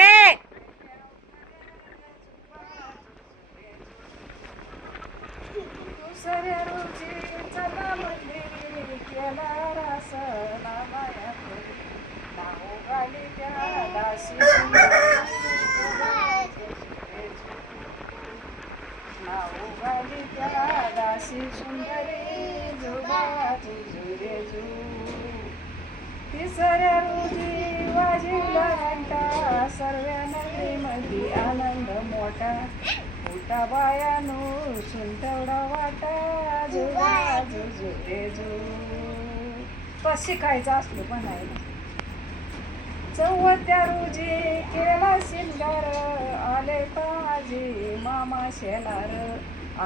इकडे दुसऱ्या रोजी चला मंदिरी केला रास नामाया करी नाव गाली त्या दासी नाव गाली त्या दासी सुंदरी जुबा जुजुरे जू तिसऱ्या रोजी वाजिवला घंटा सर्व नगरीमध्ये आनंद मोठा मोठा बायानो सुंटवडा वाटा जुबा जुजुरे जू बस शिकायचं असलं म्हणायला. चौथ्या रोजी केला शिंगार आले ताजी मामा शेलार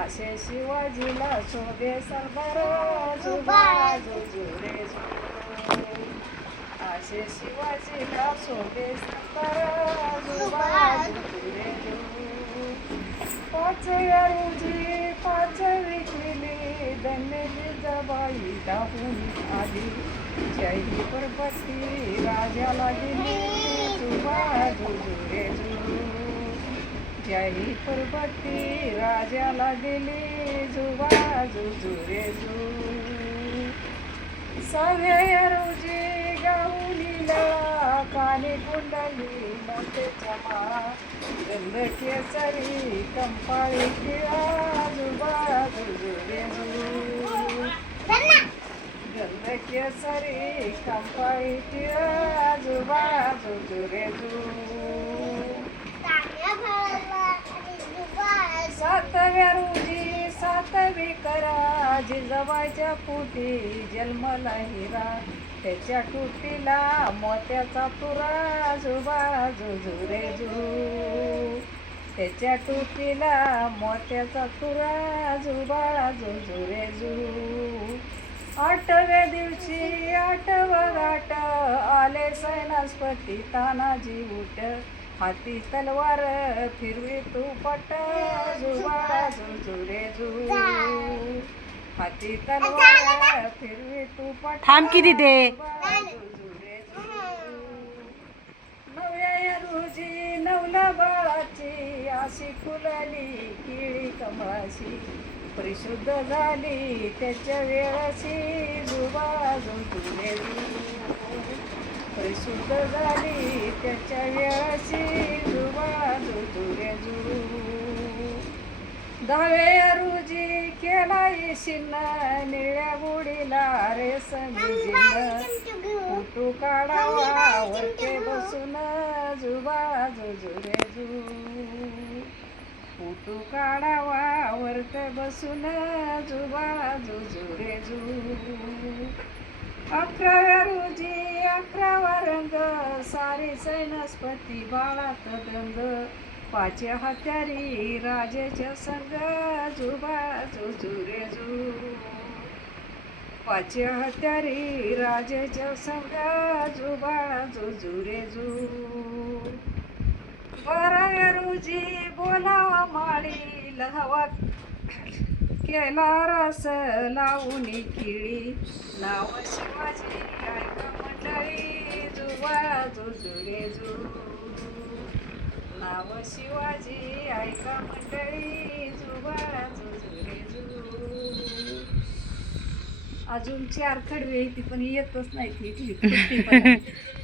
आशे शिवाजीला शोभे सरदार जुबा जुजुरे जू आशे शिवाजीला शोभे सरदार जुबा जुजुरे जू. पाचव्या रोजी पाचवी केली धन्य जिजाबाई दाहून आली जयी परबती राजाला गेली जुबा जुजुरे जू जयी परबती राजाला गेली जुबा जुजुरे जू. सहाव्या रोजी गाऊलीला काने कुंडली मोठेच्या माळा गंध केसरी कंपाळी किळा जुबा जुजुरे जू गंध केसरी कंपाळी किळा जुबा जुजुरे जू. सातव्या रोजी सातवी करा जिजाबाईच्या पोटी जन्मला हिरा त्याच्या टुटीला मोत्याचा तुरा जुबा जुजुरे जू त्याच्या टुटीला मोत्याचा तुरा जुबा जुजुरे जू. आठव्या दिवशी आठवा घाट आले सैनास्पती तानाजी उठ हाती तलवार फिरवी तू पट जुबा जुजुरे जू हाती तलवार फिरवी तू पट थांब की तिथे. जुजुरे जू. नवव्या रोजी नवला बाळाची आशी फुलली किळी कमळाशी परिशुद्ध झाली त्याच्या वेळाशी जुबा जुजुरे जू परिशुद्ध झाली त्याच्या वेळाशी जुबा जुजुरे जू. दहाव्या रोजी केला येशील निळ्या बुडीला रेशमी जिल्हा फोटो काढावा वरते बसून जुबा जुजुरे जू फोटो काढावा वरते बसून जुबा जुजुरे जू. अकराव्या रोजी अकरावा रंग सारी सैनस्पती बाळात दंग पाच्या हत्यारी राजेच्या संग जुबा जुजुरे जू पाच्या हत्यारी राजेच्या संग जुबा जुजुरे जू. बाराव्या रोजी बोलावा माळी लहावा केला रस लावून किळी नाव शिवाजी ऐका मंडळी जुबा जुजुरे जू नाव शिवाजी ऐका मंडळी जुबा जुजुरे जू. अजून 4 कडवे ती पण येतच नाही ती